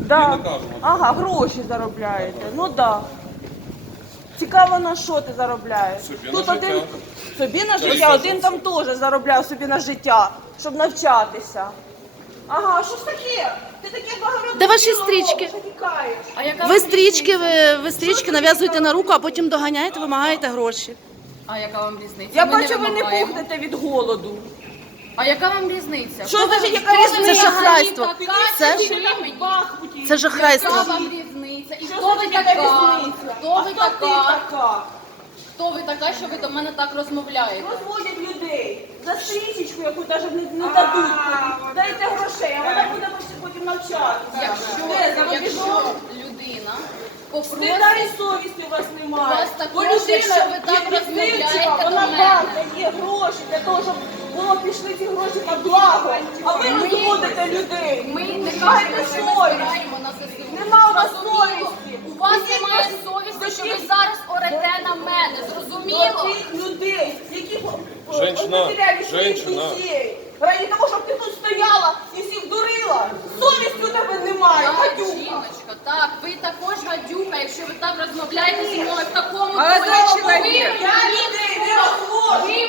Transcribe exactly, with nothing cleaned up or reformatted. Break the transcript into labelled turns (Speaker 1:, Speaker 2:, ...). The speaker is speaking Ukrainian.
Speaker 1: Да. Ага, гроші заробляєте. Ну да. Цікаво, на що ти заробляєш?
Speaker 2: Собі
Speaker 1: Тут
Speaker 2: на
Speaker 1: один
Speaker 2: життя.
Speaker 1: собі на
Speaker 2: Я
Speaker 1: життя,
Speaker 2: скажу
Speaker 1: один там теж заробляв собі на життя, щоб навчатися. Ага, що ж таке? Ти таке благородне
Speaker 3: Де ваші
Speaker 1: діло
Speaker 3: стрічки?
Speaker 1: робиш, а тікаєш.
Speaker 4: А яка
Speaker 3: Ви
Speaker 4: вам
Speaker 3: стрічки,
Speaker 4: різниця?
Speaker 3: ви, ви стрічки нав'язуєте на руку, а потім доганяєте, вимагаєте гроші.
Speaker 4: А яка вам різниця?
Speaker 1: Я
Speaker 4: Ми
Speaker 1: бачу, ви не
Speaker 4: вимагаємо.
Speaker 1: пухнете від голоду.
Speaker 4: А яка вам різниця?
Speaker 1: Що
Speaker 4: Хто
Speaker 1: значить,
Speaker 4: ви-
Speaker 1: яка
Speaker 4: хто ви
Speaker 1: різниця?
Speaker 3: Це шахрайство.
Speaker 4: така,
Speaker 3: Це-
Speaker 4: що ви мені?
Speaker 3: Це жахрайство.
Speaker 4: Яка вам різниця? І
Speaker 1: Що
Speaker 4: хто ви
Speaker 1: значить, яка
Speaker 4: така?
Speaker 1: різниця?
Speaker 4: Хто
Speaker 1: А
Speaker 4: ви
Speaker 1: хто ти
Speaker 4: така?
Speaker 1: така?
Speaker 4: Хто ви така, що ви до мене так розмовляєте?
Speaker 1: Розводять людей за стрічечку, яку навіть не, не дадуть тобі. Дайте грошей, а вона буде потім навчатися.
Speaker 4: Якщо,
Speaker 1: Де, за
Speaker 4: якщо
Speaker 1: рубежом?
Speaker 4: людина
Speaker 1: Стида
Speaker 4: попросить,
Speaker 1: і совісті у вас немає.
Speaker 4: У вас також,
Speaker 1: Бо людина,
Speaker 4: якщо ви так
Speaker 1: як
Speaker 4: розмовляєте
Speaker 1: відкривчива,
Speaker 4: до
Speaker 1: вона
Speaker 4: мене.
Speaker 1: банка є гроші для того, щоб було пішли ці гроші на благо. А ви
Speaker 4: Ми-
Speaker 1: розводите людей.
Speaker 4: ми не
Speaker 1: Маєте
Speaker 4: кажемо, що ми
Speaker 1: совість.
Speaker 4: збираємо на ЗСУ.
Speaker 1: Нема у вас
Speaker 4: Зрозуміло.
Speaker 1: совісті.
Speaker 4: У вас
Speaker 1: Ідіть
Speaker 4: немає
Speaker 1: до-
Speaker 4: совісті,
Speaker 1: до
Speaker 4: що
Speaker 1: тих-
Speaker 4: ви зараз орете на мене.
Speaker 1: До
Speaker 4: Зрозуміло?
Speaker 1: тих людей, які
Speaker 2: Женщина,
Speaker 1: потеряли своїх
Speaker 2: женщина.
Speaker 1: дітей. Раді того, щоб ти тут стояла і всіх дурила. Совісті у тебе немає,
Speaker 4: Так,
Speaker 1: гадюка.
Speaker 4: жіночка, так, ви також гадюка, якщо ви так розмовляєте зі мною в такому
Speaker 1: Але
Speaker 4: тоні.
Speaker 1: це
Speaker 4: Ви
Speaker 1: чоловік.
Speaker 4: мені-
Speaker 1: Я людей не розводжу.
Speaker 4: Ви